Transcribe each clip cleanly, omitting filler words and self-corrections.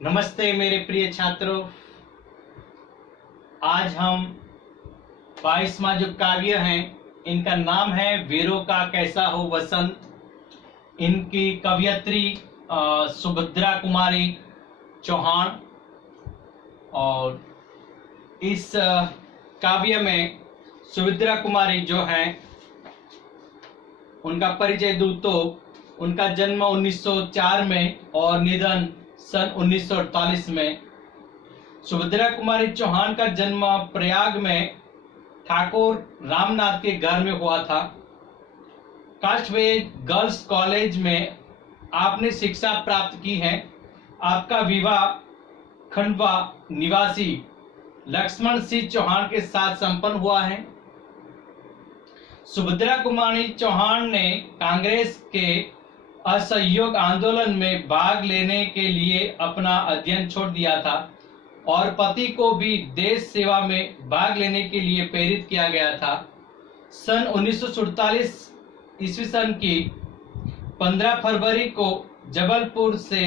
नमस्ते मेरे प्रिय छात्रों। आज हम 22वां जो काव्य हैं, इनका नाम है वीरों का कैसा हो वसंत। इनकी कवयित्री सुभद्रा कुमारी चौहान। और इस काव्य में सुभद्रा कुमारी जो हैं, उनका परिचय दूं तो उनका जन्म 1904 में और निधन सन 1948 में। सुभद्रा कुमारी चौहान का जन्म प्रयाग में ठाकुर रामनाथ के घर में हुआ था। कास्टवेज गर्ल्स कॉलेज में आपने शिक्षा प्राप्त की है। आपका विवाह खंडवा निवासी लक्ष्मण सिंह चौहान के साथ संपन्न हुआ है। सुभद्रा कुमारी चौहान ने कांग्रेस के असहयोग आंदोलन में भाग लेने के लिए अपना अध्ययन छोड़ दिया था और पति को भी देश सेवा में भाग लेने के लिए प्रेरित किया गया था। सन 1947 ईस्वी सन की 15 फरवरी को जबलपुर से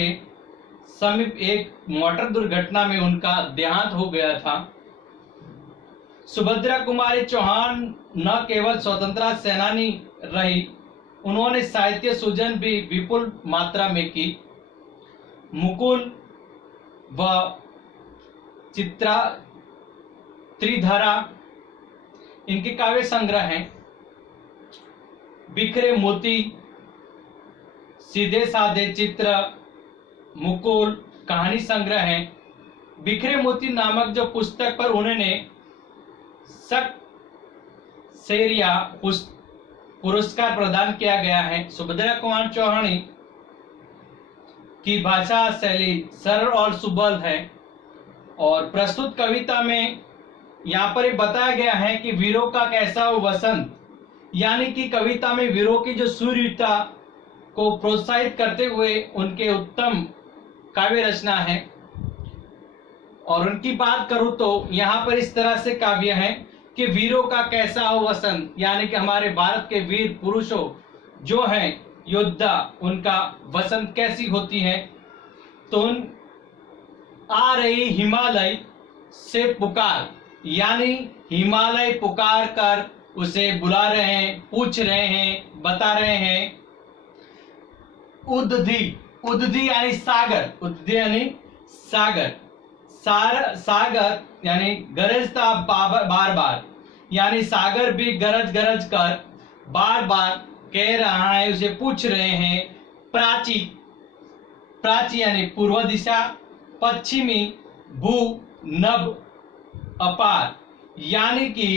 समीप एक मोटर दुर्घटना में उनका देहांत हो गया था। सुभद्रा कुमारी चौहान न केवल स्वतंत्रता सेनानी रही, उन्होंने साहित्य सृजन भी विपुल मात्रा में की। मुकुल व चित्रा त्रिधरा इनके काव्य संग्रह हैं। बिखरे मोती, सीधे साधे चित्र, मुकुल कहानी संग्रह है। बिखरे मोती नामक जो पुस्तक पर उन्होंने सेरिया पुरस्कार प्रदान किया गया है। सुभद्रा कुमार चौहान की भाषा शैली सरल और सुबल है और प्रस्तुत कविता में यहाँ पर बताया गया है कि वीरों का कैसा हो वसंत, यानी कि कविता में वीरों की जो सूर्यता को प्रोत्साहित करते हुए उनके उत्तम काव्य रचना है। और उनकी बात करूं तो यहाँ पर इस तरह से काव्य है कि वीरों का कैसा हो वसंत, यानी कि हमारे भारत के वीर पुरुषों जो हैं योद्धा, उनका वसंत कैसी होती है। तो आ रही हिमालय से पुकार, यानी हिमालय पुकार कर उसे बुला रहे हैं, पूछ रहे हैं, बता रहे हैं। उद्दी, उद्दी यानी सागर, उद्दी यानी सागर, सागर यानी गरजता बार बार, यानी सागर भी गरज गरज कर बार बार कह रहा है, उसे पूछ रहे हैं। प्राची, प्राची यानी पूर्व दिशा, पश्चिमी भू नभ अपार, यानी कि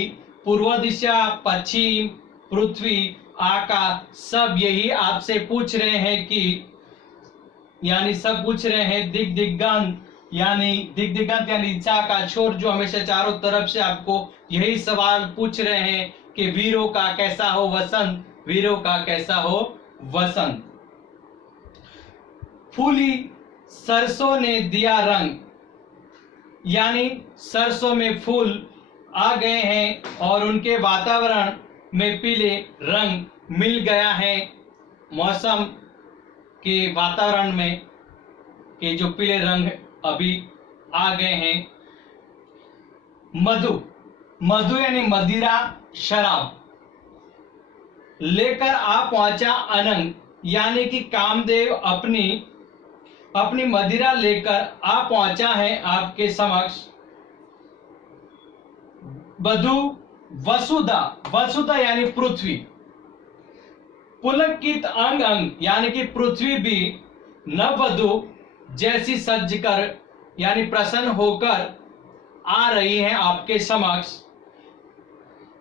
पूर्व दिशा, पश्चिम, पृथ्वी, आकाश सब यही आपसे पूछ रहे हैं कि, यानी सब पूछ रहे हैं। दिग दिगंत यानी दिग्दिगंत यानी इच्छा का छोर, जो हमेशा चारों तरफ से आपको यही सवाल पूछ रहे हैं कि वीरों का कैसा हो वसंत, वीरों का कैसा हो वसंत। फूली सरसों ने दिया रंग, यानी सरसों में फूल आ गए हैं और उनके वातावरण में पीले रंग मिल गया है। मौसम के वातावरण में के जो पीले रंग अभी आ गए हैं। मधु, मधु यानी मदिरा शराब, लेकर आ पहुंचा अनंग, यानी कि कामदेव अपनी मदिरा लेकर आ पहुंचा है आपके समक्ष। वधु वसुधा, वसुधा यानी पृथ्वी, पुलकित अंग अंग, यानी कि पृथ्वी भी नववधु जैसी सज कर, यानी प्रसन्न होकर आ रही है आपके समक्ष।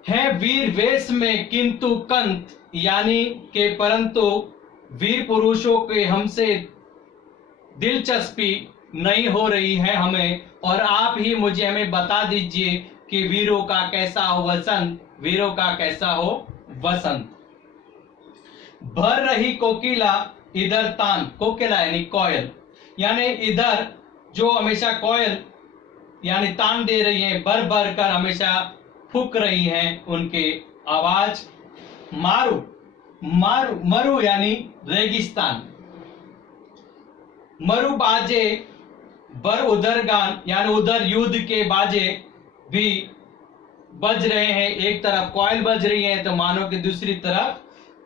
है वीर वेश में किंतु कंत, यानी के परंतु वीर पुरुषों के हमसे दिलचस्पी नहीं हो रही है हमें, और आप ही मुझे हमें बता दीजिए कि वीरों का कैसा हो वसंत, वीरों का कैसा हो वसंत। भर रही कोकिला इधर तान, कोकिला यानी कोयल, यानी इधर जो हमेशा कोयल यानी तान दे रही है, भर भर कर हमेशा फूक रही हैं उनके आवाज। मारू, मारू मरु यानी रेगिस्तान, मरु बाजे बर उधर गान यानी उधर युद्ध के बाजे भी बज रहे हैं। एक तरफ कोयल बज रही है तो मानो कि दूसरी तरफ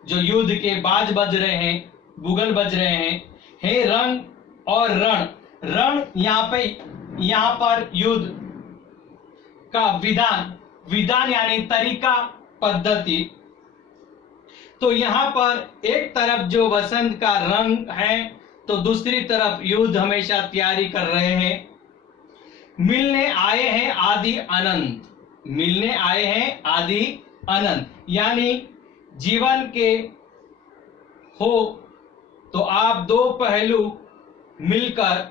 जो युद्ध के बाज बज रहे हैं, बुगल बज रहे हैं। हे रंग और रण, रण यहाँ पर युद्ध का विधान, विधान यानी तरीका, पद्धति। तो यहाँ पर एक तरफ जो वसंत का रंग है तो दूसरी तरफ युद्ध हमेशा तैयारी कर रहे हैं। मिलने आए हैं आदि अनंत, मिलने आए हैं आदि अनंत, यानी जीवन के हो तो आप दो पहलू मिलकर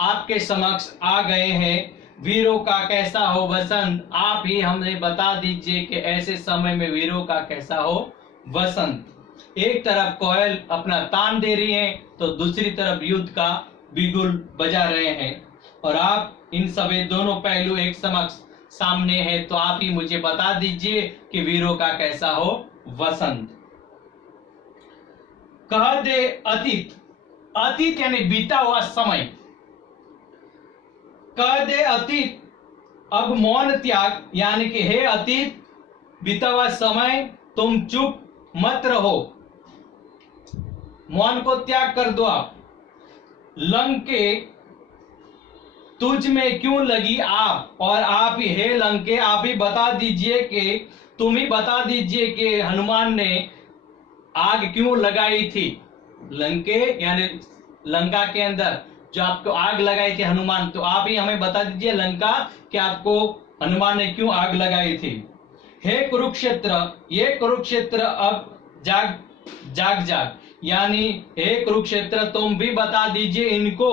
आपके समक्ष आ गए हैं। वीरों का कैसा हो वसंत, आप ही हमें बता दीजिए कि ऐसे समय में वीरों का कैसा हो वसंत। एक तरफ कोयल अपना तान दे रही है तो दूसरी तरफ युद्ध का बिगुल बजा रहे हैं, और आप इन सभी दोनों पहलू एक समक्ष सामने है, तो आप ही मुझे बता दीजिए कि वीरों का कैसा हो वसंत। कह दे अतीत, अतीत यानी बीता हुआ समय। कह दे अतीत अब मौन त्याग, यानी कि हे अतीत बीता हुआ समय तुम चुप मत रहो, मौन को त्याग कर दो आप। लंके तुझ में क्यों लगी आप, और आप ही हे लंके आप ही बता दीजिए कि तुम ही बता दीजिए कि हनुमान ने आग क्यों लगाई थी। लंके यानी लंका के अंदर जो आपको आग लगाई थी हनुमान, तो आप ही हमें बता दीजिए लंका कि आपको हनुमान ने क्यों आग लगाई थी। हे कुरुक्षेत्र, ये कुरुक्षेत्र अब जाग जाग जाग, यानी हे कुरुक्षेत्र तुम भी बता दीजिए इनको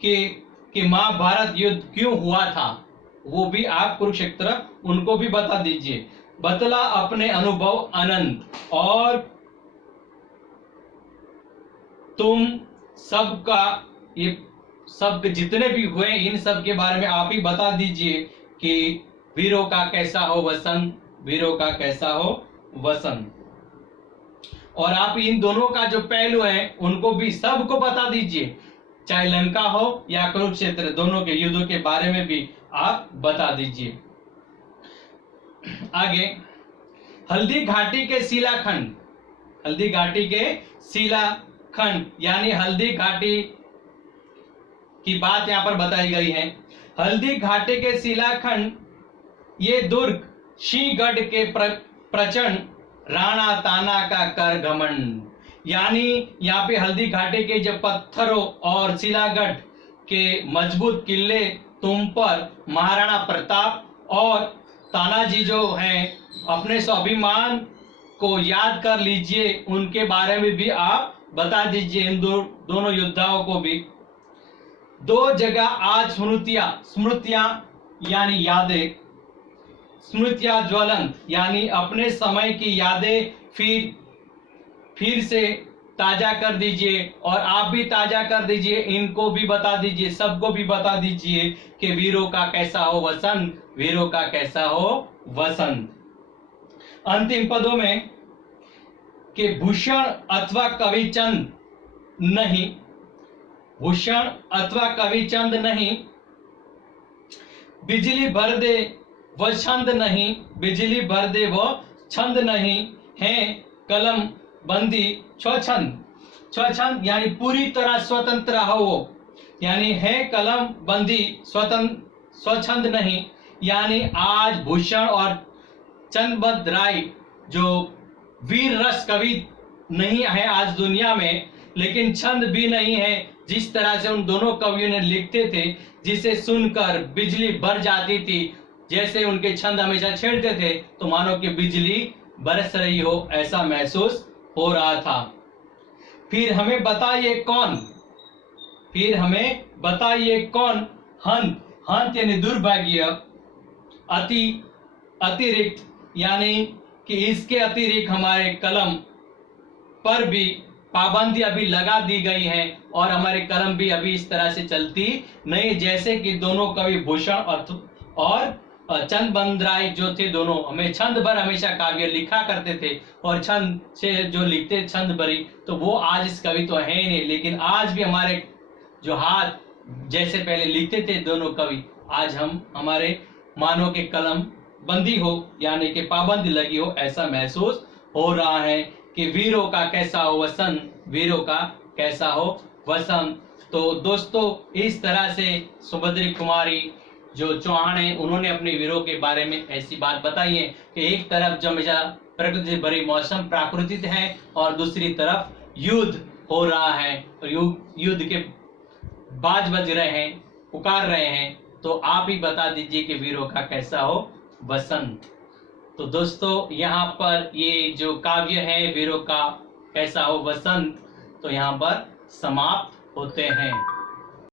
कि महाभारत युद्ध क्यों हुआ था, वो भी आप कुरुक्षेत्र उनको भी बता दीजिए। बतला अपने अनुभव अनंत, और तुम सबका ये सब जितने भी हुए इन सब के बारे में आप ही बता दीजिए कि वीरों का कैसा हो वसंत, वीरों का कैसा हो वसंत। और आप इन दोनों का जो पहलू है उनको भी सबको बता दीजिए, चाहे लंका हो या कुरुक्षेत्र, दोनों के युद्धों के बारे में भी आप बता दीजिए। आगे हल्दी घाटी के शिलाखंड, हल्दी घाटी के शिलाखंड यानी हल्दी घाटी की बात यहां पर बताई गई है। हल्दी घाटी के शिलाखंड ये दुर्ग सिंहगढ़ के प्रचंड राणा ताना का कर घमंड, यानी यहाँ पे हल्दी घाटी के जो पत्थरों और शिलागढ़ के मजबूत किले तुम पर महाराणा प्रताप और तानाजी जो हैं अपने स्वाभिमान को याद कर लीजिए, उनके बारे में भी आप बता दीजिए। इन दोनों योद्धाओं को भी दो जगह आज स्मृतियां यानी यादें, स्मृतियां ज्वलंत यानी अपने समय की यादें फिर से ताजा कर दीजिए, और आप भी ताजा कर दीजिए, इनको भी बता दीजिए, सबको भी बता दीजिए कि वीरों का कैसा हो वसंत, वीरों का कैसा हो वसंत। अंतिम पदों में कि भूषण अथवा कविचंद नहीं, भूषण अथवा कविचंद नहीं, बिजली भर दे वह छंद नहीं, बिजली भर दे वह छंद नहीं, है कलम बंदी स्वच्छंद यानी पूरी तरह स्वतंत्र हो, यानी है कलम बंदी स्वच्छंद नहीं, यानी आज भूषण और चंदबद्ध राय जो वीर रस कवि नहीं है आज दुनिया में, लेकिन छंद भी नहीं है। जिस तरह से उन दोनों कवियों ने लिखते थे, जिसे सुनकर बिजली भर जाती थी, जैसे उनके छंद हमेशा छेड़ते थे तो मानो कि बिजली बरस रही हो, ऐसा महसूस हो रहा था। फिर हमें बताइए कौन, फिर हमें बताइए कौन हंत यानी दुर्भाग्य, अतिरिक्त यानी कि इसके अतिरिक्त हमारे कलम पर भी पाबंदी अभी लगा दी गई है, और हमारे कलम भी अभी इस तरह से चलती नहीं, जैसे कि दोनों कवि भूषण और चंदबद्ध राय जो थे, दोनों हमें छंद भर हमेशा काव्य लिखा करते थे, और छंद से जो लिखते छंद भरी, तो वो आज इस कवि तो है ही नहीं, लेकिन आज भी हमारे जो हाथ जैसे पहले लिखते थे दोनों कवि, आज हम हमारे मानो के कलम बंदी हो यानी कि पाबंदी लगी हो, ऐसा महसूस हो रहा है कि वीरों का कैसा हो वसंत, वीरों का कैसा हो वसंत। तो दोस्तों इस तरह से सुभद्री कुमारी जो चौहान है उन्होंने अपने वीरों के बारे में ऐसी बात बताई है कि एक तरफ जमेजा प्रकृति से भरी मौसम प्राकृतिक है और दूसरी तरफ युद्ध हो रहा है और युद्ध के बाज बज रहे हैं, पुकार रहे हैं। तो आप ही बता दीजिए कि वीरों का कैसा हो वसंत। तो दोस्तों यहाँ पर ये जो काव्य है वीरों का कैसा हो वसंत, तो यहाँ पर समाप्त होते हैं।